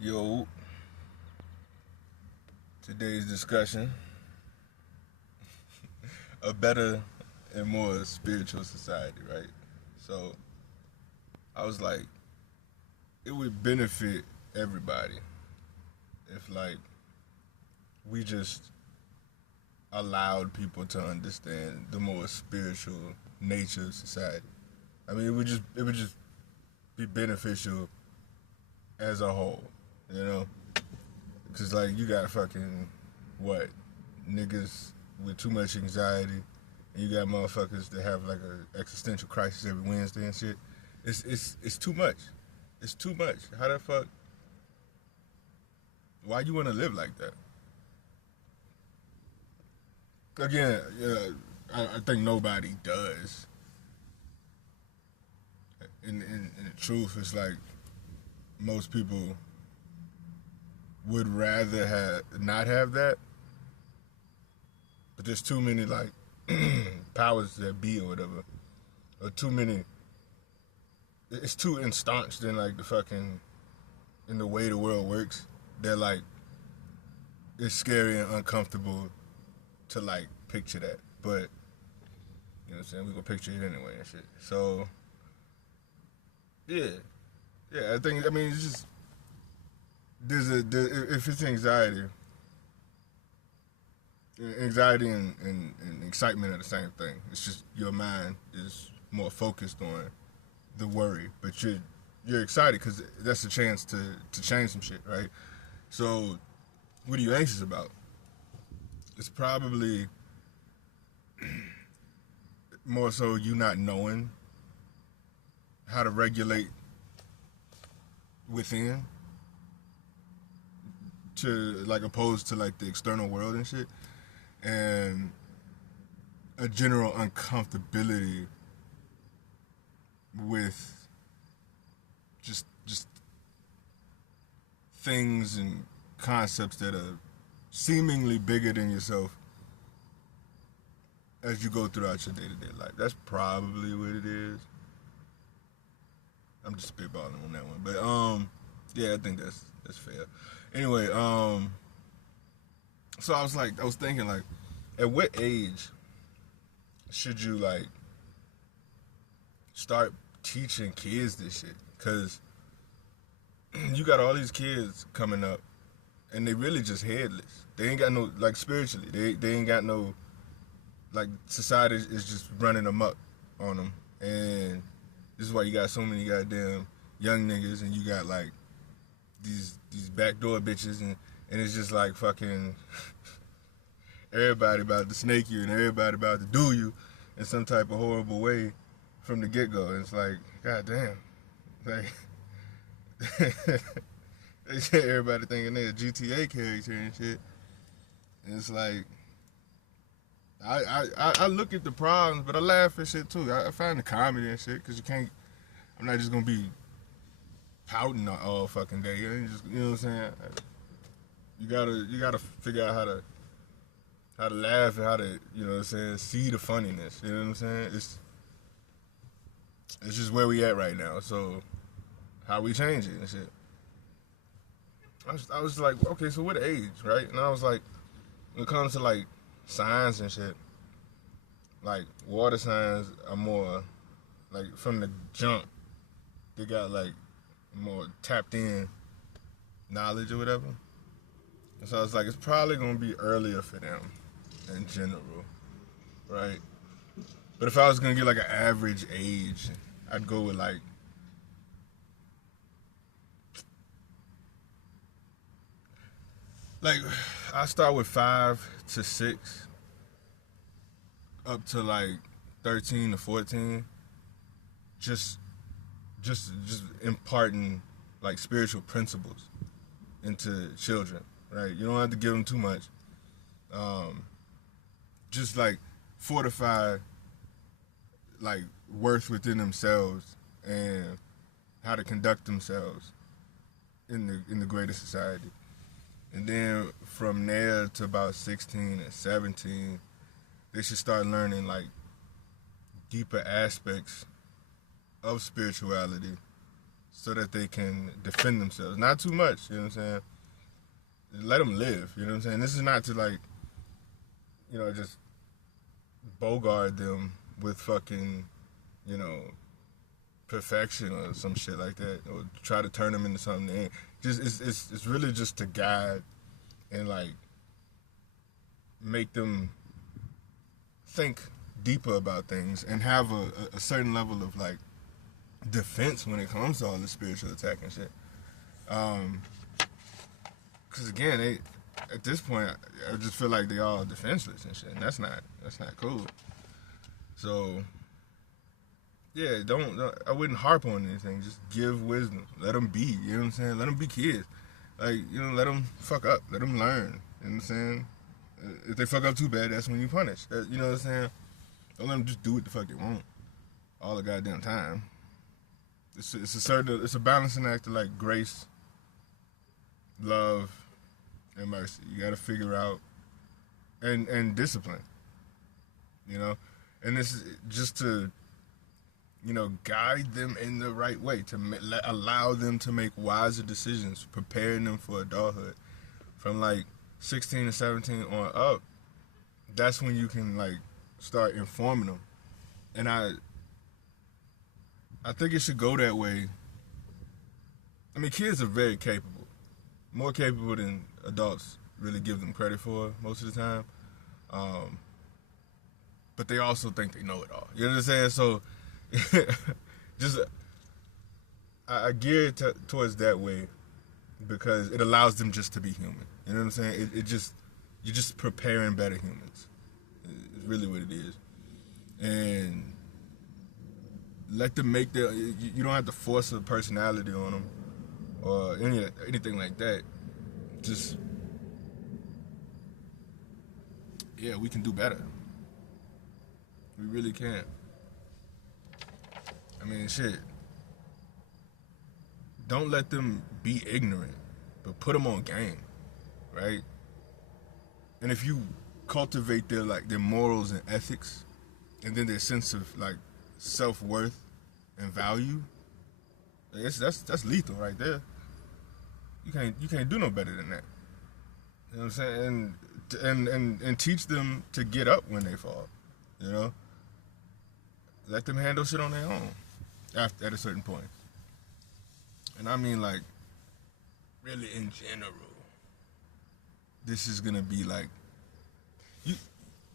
Yo, today's discussion, a better and more spiritual society, right? So I was like, it would benefit everybody if like we just allowed people to understand the more spiritual nature of society. I mean, it would just be beneficial as a whole, you know? Cause like you got fucking what niggas with too much anxiety, and you got motherfuckers that have like a existential crisis every Wednesday and shit. It's too much. It's too much. How the fuck? Why you want to live like that? Again, yeah, I think nobody does. In the truth, it's like most people would rather have not have that, but there's too many like powers that be or whatever, or too many. It's too ensconced in like the fucking in the way the world works that like it's scary and uncomfortable to like picture that. But you know what I'm saying? We gonna picture it anyway and shit. So yeah, yeah. I mean it's just if it's anxiety and excitement are the same thing. It's just your mind is more focused on the worry, but you're excited because that's a chance to change some shit, right? So what are you anxious about? It's probably more so you not knowing how to regulate within to like opposed to like the external world and shit, and a general uncomfortability with just things and concepts that are seemingly bigger than yourself as you go throughout your day-to-day life. That's probably what it is. I'm just spitballing on that one, but yeah, I think that's fair. Anyway, so I was thinking like, at what age should you like start teaching kids this shit? Cause you got all these kids coming up, and they really just headless. They ain't got no like spiritually. They ain't got no like society is just running amok on them, and this is why you got so many goddamn young niggas, and you got like these backdoor bitches, and it's just like fucking everybody about to snake you, and everybody about to do you in some type of horrible way from the get go. It's like, goddamn, like they say everybody thinking they a GTA character and shit. And it's like I look at the problems, but I laugh at shit too. I find the comedy and shit because you can't. I'm not just gonna be pouting all fucking day. You know what I'm saying? You gotta figure out how to laugh and how to what I'm saying, see the funniness. You know what I'm saying? It's just where we at right now. So how we change it and shit. I was like, okay, so what age, right? And I was like, when it comes to like signs and shit, like water signs are more like from the jump. They got like more tapped in knowledge or whatever. And so I was like, it's probably gonna be earlier for them in general, right? But if I was gonna get like an average age, I'd go with like I start with 5 to 6, up to like 13 to 14. Just just imparting like spiritual principles into children, right? You don't have to give them too much. Um, just like fortify like worth within themselves and how to conduct themselves in the greater society. And then from there to about 16 and 17, they should start learning like deeper aspects of spirituality so that they can defend themselves. Not too much, you know what I'm saying? Let them live, you know what I'm saying? This is not to, like, you know, just bogart them with fucking, you know, perfection or some shit like that, or try to turn them into something they ain't. Just it's really just to guide and, like, make them think deeper about things and have a certain level of, like, defense when it comes to all the spiritual attack and shit. Because again, they, at this point, I just feel like they all defenseless and shit, and that's not cool. So yeah, don't I wouldn't harp on anything. Just give wisdom. Let them be. You know what I'm saying? Let them be kids. Like, you know, let them fuck up. Let them learn. You know what I'm saying? If they fuck up too bad, that's when you punish. You know what I'm saying? Don't let them just do what the fuck they want all the goddamn time. It's a balancing act of, like, grace, love, and mercy. You got to figure out and discipline. You know, and this is just to, you know, guide them in the right way, to allow them to make wiser decisions, preparing them for adulthood. From, like, 16 to 17 on up, that's when you can, like, start informing them. And I think it should go that way. I mean, kids are very capable, more capable than adults really give them credit for most of the time. But they also think they know it all. You know what I'm saying? So just I gear it towards that way because it allows them just to be human. You know what I'm saying? You're just preparing better humans. It's really what it is. And let them make their. You don't have to force a personality on them or anything like that. Just, yeah, we can do better. We really can. I mean, shit. Don't let them be ignorant, but put them on game, right? And if you cultivate their morals and ethics, and then their sense of, like, self-worth and value, that's lethal right there. You can't do no better than that. You know what I'm saying? And teach them to get up when they fall. You know, let them handle shit on their own at a certain point. And I mean, like, really in general, this is gonna be like, you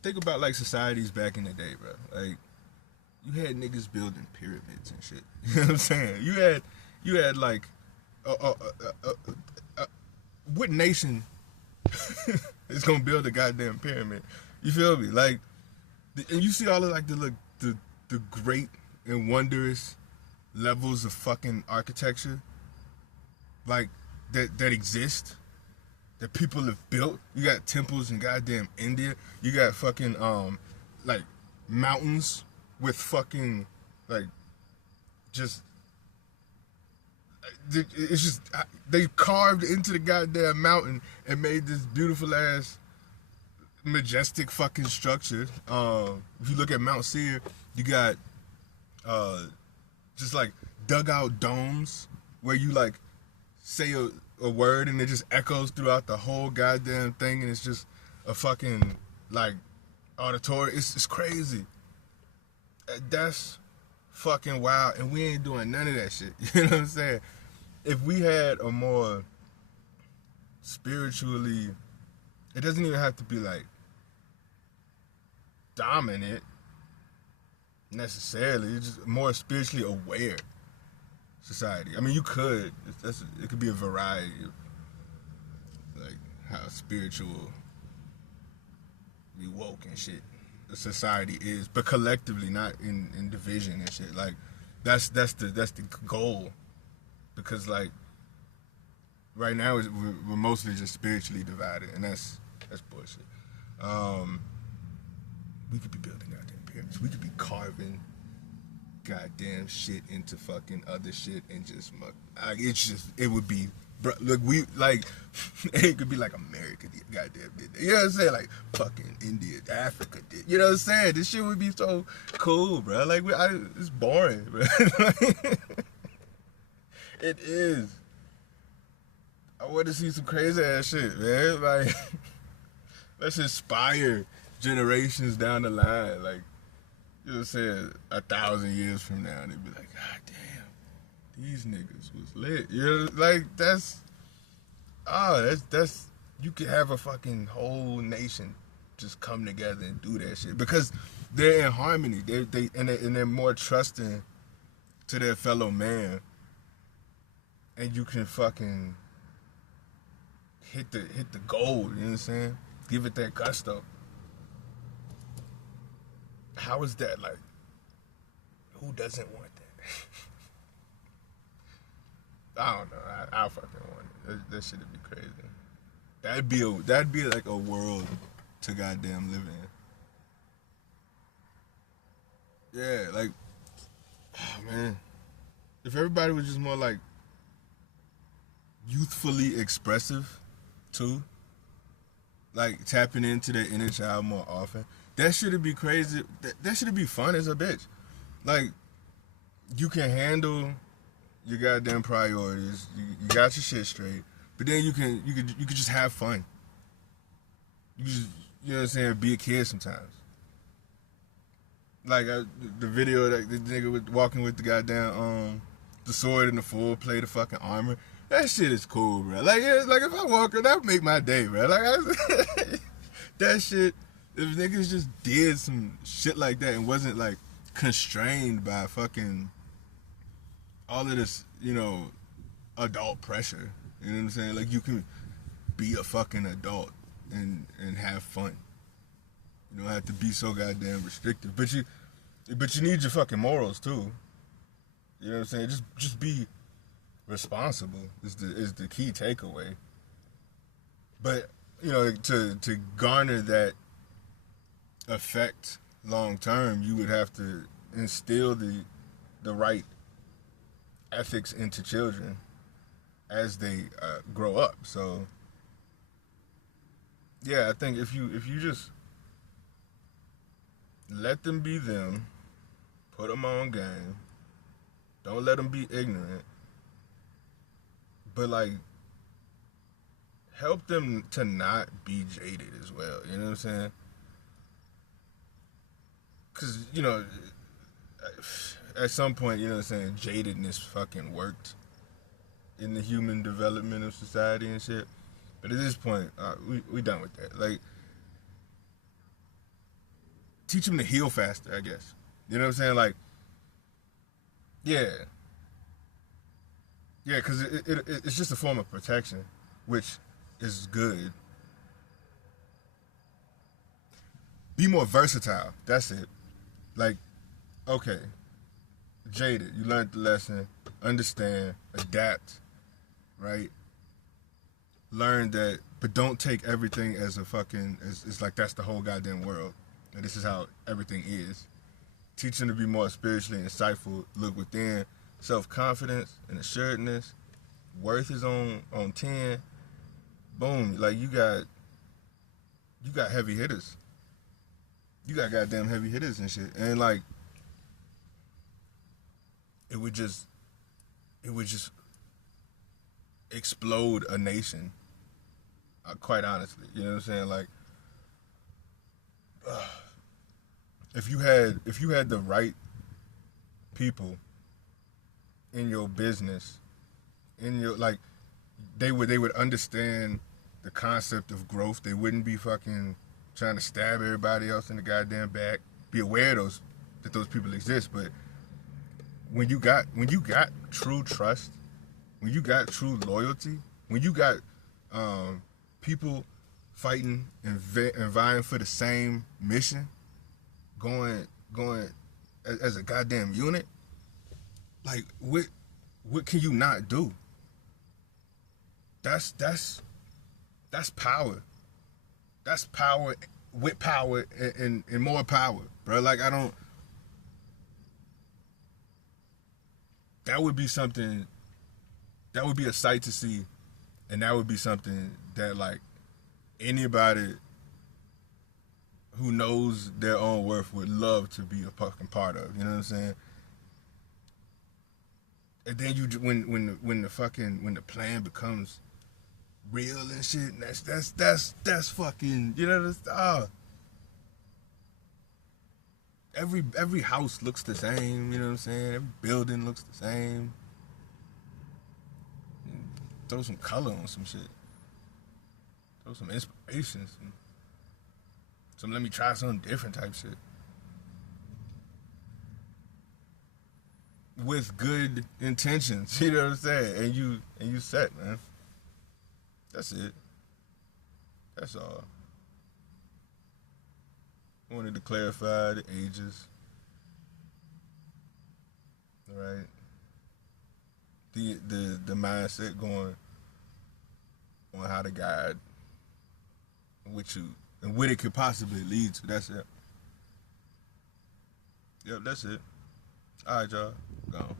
think about, like, societies back in the day, bro. Like, you had niggas building pyramids and shit. You know what I'm saying? You had like, what nation is gonna build a goddamn pyramid? You feel me? Like, and you see all of, like, the great and wondrous levels of fucking architecture, like, that exist, that people have built. You got temples in goddamn India. You got fucking like, mountains with fucking, like, just, it's just, they carved into the goddamn mountain and made this beautiful ass majestic fucking structure. If you look at Mount Seir, you got just, like, dug out domes where you, like, say a word and it just echoes throughout the whole goddamn thing, and it's just a fucking, like, auditorium. It's crazy. That's fucking wild, and we ain't doing none of that shit. You know what I'm saying? If we had a more spiritually, it doesn't even have to be, like, dominant necessarily. It's just more spiritually aware society. I mean, you could. It could be a variety of, like, how spiritual, we woke and shit the society is, but collectively, not in division and shit. Like, that's the goal, because, like, right now we're mostly just spiritually divided, and that's bullshit. We could be building goddamn pyramids. We could be carving goddamn shit into fucking other shit, and just, like, it would be, bro, look, we, like, it could be like America goddamn did that. You know what I'm saying? Like, fucking India, Africa did. You know what I'm saying? This shit would be so cool, bro. Like, it's boring, bro. It is. I want to see some crazy ass shit, man. Like, let's inspire generations down the line. Like, you know what I'm saying? 1,000 years from now, they'd be like, God damn, these niggas was lit. You know, like, that's, you could have a fucking whole nation just come together and do that shit. Because they're in harmony. They're more trusting to their fellow man. And you can fucking hit the gold, you know what I'm saying? Give it that gusto. How is that, like, who doesn't want that? I don't know. I fucking want it. That shit'd be crazy. That'd be like a world to goddamn live in. Yeah, like, oh man. If everybody was just more like youthfully expressive too, like tapping into their inner child more often, that should be crazy. That should be fun as a bitch. Like, you can handle your goddamn priorities. You got your shit straight, but then you could just have fun. You just, you know what I'm saying, be a kid sometimes. Like the video that the nigga was walking with the goddamn the sword and the full plate of fucking armor. That shit is cool, bro. Like, yeah, like if I walk around, that would make my day, bro. Like, that shit. If niggas just did some shit like that and wasn't like constrained by fucking all of this, you know, adult pressure. You know what I'm saying? Like, you can be a fucking adult and have fun. You don't have to be so goddamn restrictive. But you need your fucking morals too. You know what I'm saying? Just be responsible is the key takeaway. But, you know, to garner that effect long term, you would have to instill the right ethics into children as they grow up. So yeah, I think if you just let them be them, put them on game, don't let them be ignorant, but like help them to not be jaded as well. You know what I'm saying? Because, you know, at some point, you know what I'm saying, jadedness fucking worked in the human development of society and shit. But at this point, we done with that. Like, teach them to heal faster, I guess. You know what I'm saying? Like, yeah. Yeah, because it's just a form of protection, which is good. Be more versatile. That's it. Like, okay, jaded. You learned the lesson. Understand. Adapt. Right? Learn that, but don't take everything as a fucking, it's like that's the whole goddamn world. And this is how everything is. Teach them to be more spiritually insightful, look within, self-confidence and assuredness. Worth is on 10. Boom. Like, you got heavy hitters. You got goddamn heavy hitters and shit. And like, it would just explode a nation. Quite honestly, you know what I'm saying? Like, if you had the right people in your business, in your, like, they would understand the concept of growth. They wouldn't be fucking trying to stab everybody else in the goddamn back. Be aware of that those people exist. But when you got true trust, when you got true loyalty, when you got people fighting and vying for the same mission, going as a goddamn unit, like, what can you not do? That's power. That's power with power and more power, bro. Like, that would be something, that would be a sight to see, and that would be something that, like, anybody who knows their own worth would love to be a fucking part of. You know what I'm saying? And then when the plan becomes real and shit, and that's fucking, you know, every house looks the same, you know what I'm saying? Every building looks the same. Throw some color on some shit. Throw some inspiration. Some let me try something different type shit. With good intentions, you know what I'm saying? And you set, man. That's it. That's all. I wanted to clarify the ages. Right? The mindset going on how to guide what you and what it could possibly lead to. That's it. Yep, that's it. Alright, y'all. Gone.